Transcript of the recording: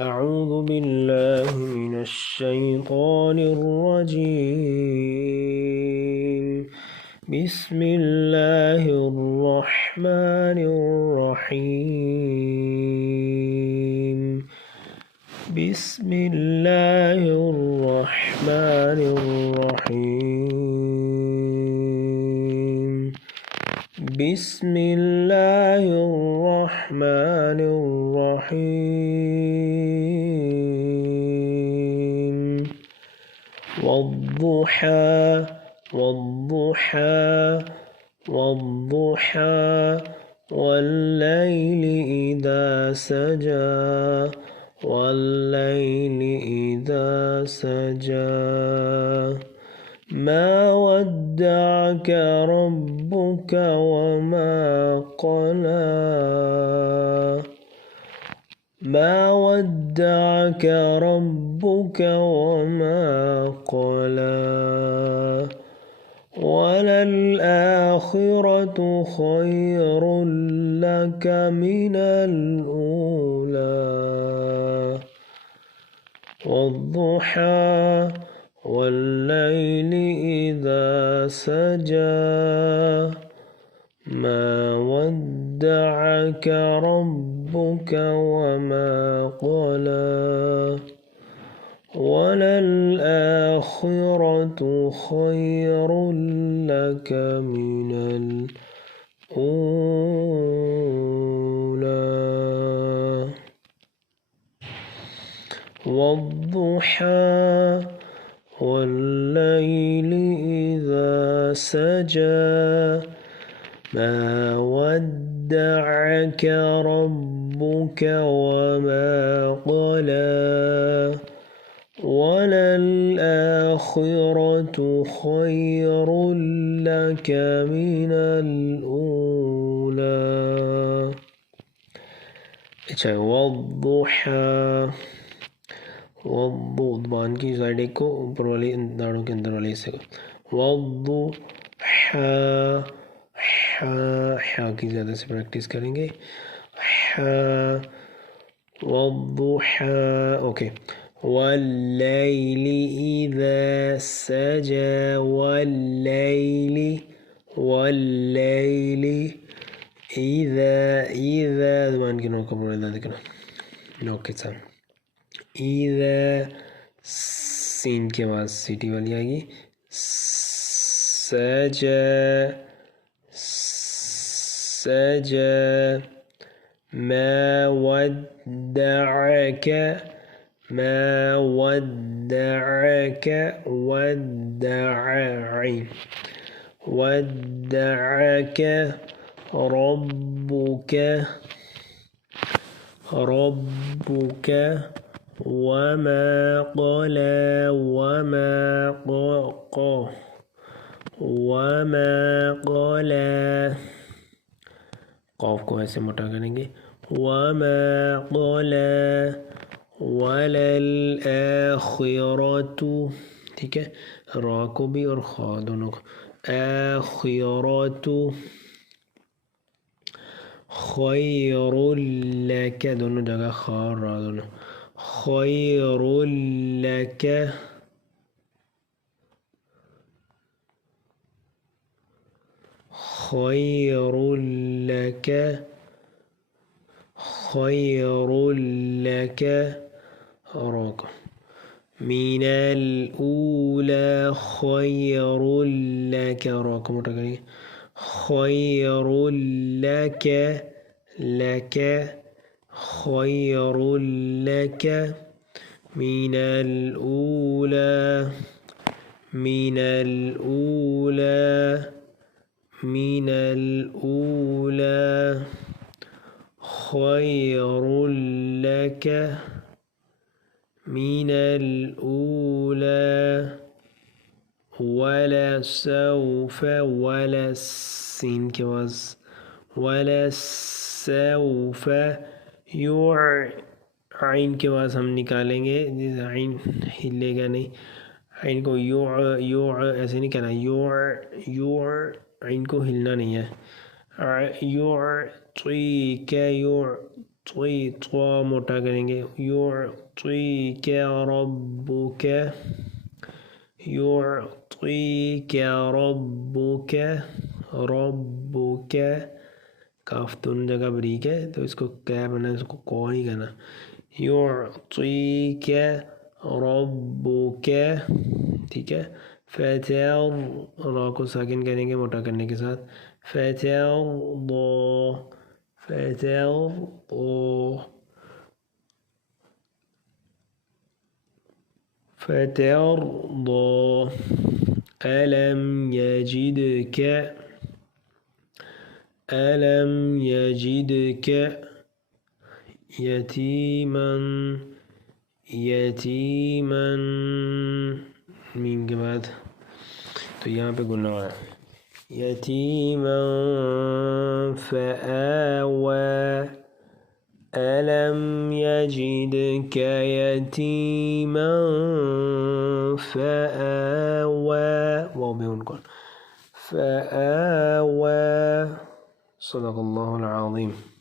أعوذ بالله من الشيطان الرجيم. بسم الله الرحمن الرحيم. بسم الله الرحمن الرحيم. بسم الله الرحمن الرحيم. والضحى والضحى والضحى والليل إذا سجى والليل إذا سجى. ما ودعك ربك وما قلى. ما ودعك ربك وما قلى. وللآخرة خير لك من الأولى. والضحى والليل إذا سجى. ما ودعك ربك وما قلى. وللآخرة خير لك من الأولى. والضحى والليل إذا سجى. ما ودعك ربك وما قلى. وللآخرة خير لك من الأولى. والضحى زبان کی سائڈ ایک کو اوپر والی داڑوں کے اندر والی حصے کو. والضحى حا کی زیادہ سے پریکٹس کریں گے. والضحى اوکے. والليل إذا سجى والليل إذا زبان کی نو کا پورا ادا کرنا نو کے ساتھ. إذا سین کے بعد سیٹی والی آئے گی. سجى ما ودعك ودعك ربك وما قلى. وما قلى قاف کو ایسے موٹا کریں گے. وما قلى. وللآخرة ٹھیک ہے را کو بھی اور خا دونوں کو. آخرة خیر لک دونوں جگہ خا اور را دونوں. خیر لک خیر لک خیر لك راك. من الأولى خير لك راك موٹا کریں. خير لك خير لك من الأولى من الأولى خير لك من الأولى. ولا سوف ولا السين کے بعد ولا سوف عین کے بعد ہم نکالیں گے. عین ہلے گا نہیں. عین کو ایسے نہیں کہنا. عین کو ہلنا نہیں ہے. يعطيك طوی طوا موٹا کریں گے يعطيك ربك يعطيك ربك ربك کاف دونوں جگہ بریک ہے تو اس کو کیا بنا اس کو کو نہیں کرنا يعطيك ربك ٹھیک ہے فتر را کو ساکن کریں گے موٹا کرنے کے ساتھ فترضى ألم يجدك يتيما میم کے بعد تو یہاں پہ گننا ہے یتیما فآوى ألم يجدك يتيما فآوى واو بيون كون فآوى صدق الله العظيم.